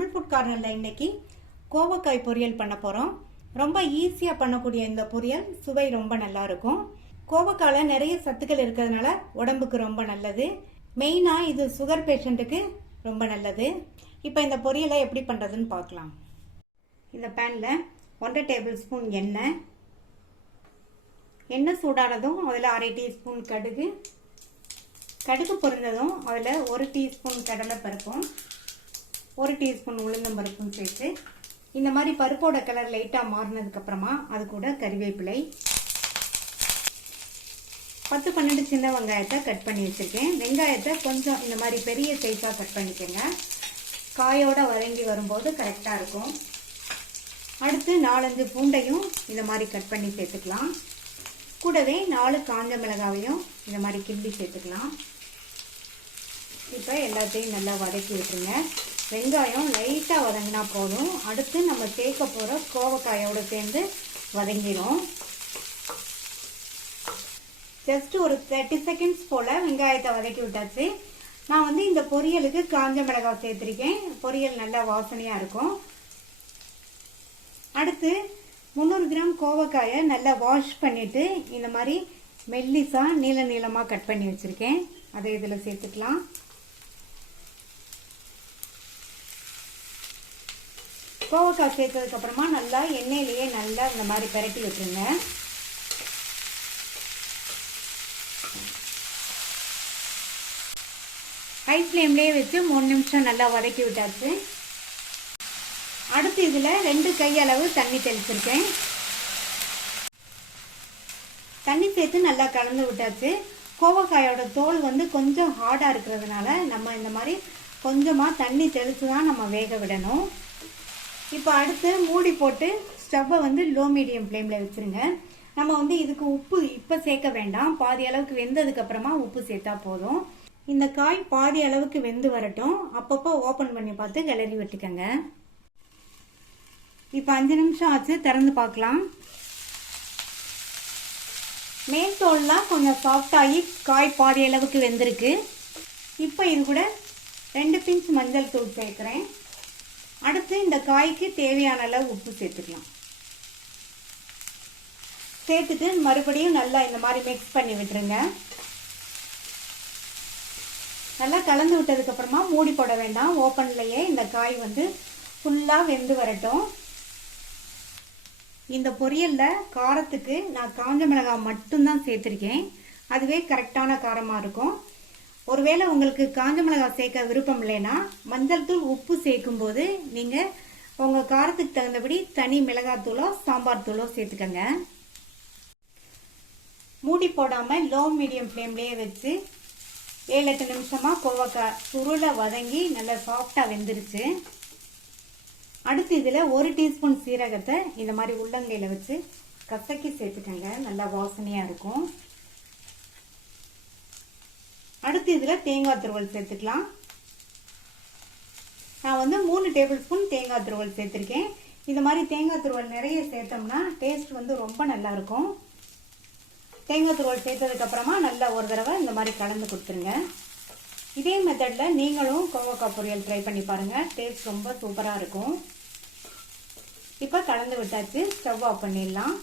Tamil food கார்னர்ல இன்னைக்கு கோவக்காய் பொரியல் பண்ண போறோம். ரொம்ப ஈஸியா பண்ணக்கூடிய இந்த பொரியல் சுவை ரொம்ப நல்லா இருக்கும். கோவக்காயில நிறைய சத்துக்கள் இருக்கிறதுனால உடம்புக்கு ரொம்ப நல்லது. மெயினா இது சுகர் பேஷண்ட்டுக்கு ரொம்ப நல்லது. இப்போ இந்த பொரியலை எப்படி பண்றதுன்னு பார்க்கலாம். இந்த பேன்ல 1 டேபிள் ஸ்பூன் எண்ணெய் சூடானதும் அதில் 1/2 டீஸ்பூன் கடுகு பொரிஞ்சதும் அதில் 1 டீஸ்பூன் கடலை பருப்பும் 1 டீஸ்பூன் உளுந்தம் பருப்பும் சேர்த்து இந்த மாதிரி பருப்போட கலர் லைட்டாக மாறினதுக்கு அப்புறமா அது கூட கறிவேப்பிலை 10-12 சின்ன வெங்காயத்தை கட் பண்ணி வச்சிருக்கேன். வெங்காயத்தை கொஞ்சம் இந்த மாதிரி பெரிய சைஸாக கட் பண்ணிக்கோங்க. காயோட வதங்கி வரும்போது கரெக்டாக இருக்கும். அடுத்து 4-5 பூண்டையும் இந்த மாதிரி கட் பண்ணி சேர்த்துக்கலாம். கூடவே 4 காஞ்ச மிளகாவையும் இந்த மாதிரி கிள்ளி சேர்த்துக்கலாம். இப்போ எல்லாத்தையும் நல்லா வதக்கி விட்டுருங்க. வெங்காயம் லைட்டாக வதங்கினா போதும். அடுத்து நம்ம சேர்க்க போகிற கோவக்காயோடு சேர்ந்து வதங்கிடும். ஜஸ்ட் ஒரு 30 செகண்ட்ஸ் போல் வெங்காயத்தை வதக்கி விட்டாச்சு. நான் இந்த பொரியலுக்கு காஞ்ச மிளகாய் சேர்த்துருக்கேன். பொரியல் நல்லா வாசனையாக இருக்கும். அடுத்து 300 கிராம் கோவக்காயை நல்லா வாஷ் பண்ணிவிட்டு இந்த மாதிரி மெல்லிசாக நீளமாக கட் பண்ணி வச்சுருக்கேன். அதை இதில் சேர்த்துக்கலாம். கோவக்காய் சேர்த்ததுக்கப்புறமா நல்லா எண்ணெயிலேயே நல்லா இந்த மாதிரி பிரட்டி விட்டுருங்க. ஹை ஃப்ளேம்லேயே வச்சு 3 நிமிஷம் நல்லா வதக்கி விட்டாச்சு. அடுத்து இதில் 2 கையளவு தண்ணி தெளிச்சிருக்கேன். தண்ணி சேர்த்து நல்லா கலந்து விட்டாச்சு. கோவக்காயோட தோல் கொஞ்சம் ஹார்டாக இருக்கிறதுனால நம்ம இந்த மாதிரி கொஞ்சமாக தண்ணி தெளித்து தான் நம்ம வேக விடணும். இப்போ அடுத்து மூடி போட்டு ஸ்டவ்வை லோ மீடியம் ஃப்ளேமில் வச்சுருங்க. நம்ம இதுக்கு உப்பு இப்போ சேர்க்க வேண்டாம். பாதி அளவுக்கு வெந்ததுக்கு அப்புறமா உப்பு சேர்த்தா போதும். இந்த காய் பாதி அளவுக்கு வெந்து வரட்டும். அப்பப்போ ஓப்பன் பண்ணி பார்த்து கிளறி விட்டுக்கங்க. இப்போ 5 நிமிஷம் ஆச்சு. திறந்து பார்க்கலாம். மேல் தோல்லாம் கொஞ்சம் சாஃப்டாகி காய் பாதி அளவுக்கு வெந்திருக்கு. இப்போ இது கூட 2 பிஞ்ச் மஞ்சள் தூள் சேர்க்குறேன். அடுத்து இந்த காய்க்கு தேவையான அளவு உப்பு சேர்த்துக்கலாம். சேர்த்துட்டு மறுபடியும் நல்லா இந்த மாதிரி மிக்ஸ் பண்ணி விட்டுருங்க. நல்லா கலந்து விட்டதுக்கு அப்புறமா மூடி போட வேண்டாம். ஓப்பன்லயே இந்த காய் ஃபுல்லாக வெந்து வரட்டும். இந்த பொரியல்ல காரத்துக்கு நான் காஞ்ச மிளகாய் மட்டும்தான் சேர்த்துருக்கேன். அதுவே கரெக்டான காரமாக இருக்கும். ஒருவேளை உங்களுக்கு காஞ்ச மிளகாய் சேர்க்க விருப்பம் இல்லைன்னா மஞ்சள் தூள் உப்பு சேர்க்கும் போது நீங்கள் உங்கள் காரத்துக்கு தகுந்தபடி தனி மிளகாய் தூளோ சாம்பார் தூளோ சேர்த்துக்கங்க. மூடி போடாமல் லோ மீடியம் ஃப்ளேம்லேயே வச்சு 7-8 நிமிஷமாக கோவக்காய் சுருளை வதங்கி நல்லா சாஃப்டாக வெந்துருச்சு. அடுத்து இதில் 1 டீஸ்பூன் சீரகத்தை இந்த மாதிரி உள்ளங்கையில் வச்சு கசக்கி சேர்த்துக்கங்க. நல்லா வாசனையாக இருக்கும். அடுத்து இதில் தேங்காய் துருவல் சேர்த்துக்கலாம். நான் 3 டேபிள் ஸ்பூன் தேங்காய் துருவல் சேர்த்துருக்கேன். இந்த மாதிரி தேங்காய் துருவல் நிறைய சேர்த்தோம்னா டேஸ்ட் ரொம்ப நல்லா இருக்கும். தேங்காய் துருவல் சேர்த்ததுக்கு அப்புறமா நல்லா ஒரு தடவை இந்த மாதிரி கலந்து கொடுத்துருங்க. இதே மெத்தடில் நீங்களும் கோவக்காய் பொரியல் ட்ரை பண்ணி பாருங்கள். டேஸ்ட் ரொம்ப சூப்பராக இருக்கும். இப்போ கலந்து விட்டாச்சு. ஸ்டவ் ஆஃப் பண்ணிடலாம்.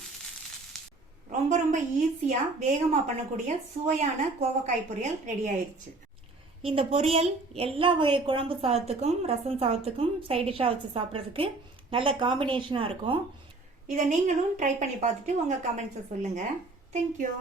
ரொம்ப ஈஸியாக வேகமாக பண்ணக்கூடிய சுவையான கோவக்காய் பொரியல் ரெடி ஆயிடுச்சு. இந்த பொரியல் எல்லா வகை குழம்பு சாதத்துக்கும் ரசம் சாதத்துக்கும் சைடிஷாக வச்சு சாப்பிட்றதுக்கு நல்ல காம்பினேஷனாக இருக்கும். இதை நீங்களும் ட்ரை பண்ணி பார்த்துட்டு உங்கள் கமெண்ட்ஸை சொல்லுங்கள். தேங்க்யூ.